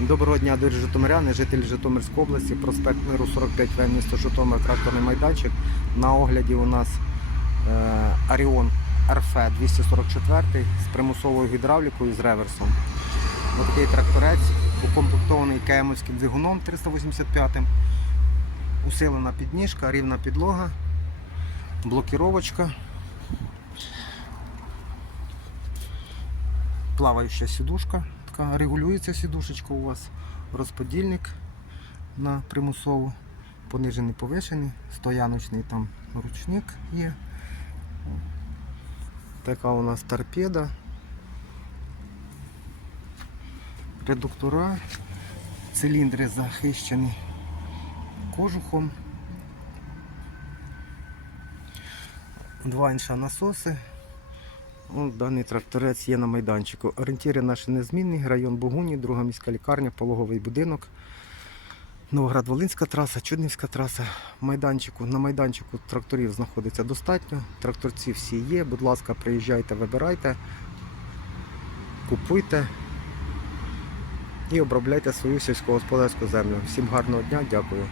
Доброго дня, дорогі Житомиряни, жителі Житомирської області, проспект Миру 45 В, місто Житомир, тракторний майданчик. На огляді у нас е, Аріон РФ 244 з примусовою гідравлікою з реверсом. Ось такий тракторець, укомплектований КМовським двигуном 385 усилена підніжка, рівна підлога, блокіровочка, плаваюча сідушка, така регулюється сідушечка у вас, розподільник на примусову, понижений повишений, стояночний там ручник є. Така у нас торпеда. Редуктора, циліндри захищені кожухом. Два інша насоси. О, даний тракторець є на майданчику. Орієнтіри наші незмінні. Район Богуні, друга міська лікарня, пологовий будинок. Новоград-Волинська траса, Чуднівська траса. Майданчику. На майданчику тракторів знаходиться достатньо. Тракторці всі є. Будь ласка, приїжджайте, вибирайте, купуйте і обробляйте свою сільськогосподарську землю. Всім гарного дня, дякую.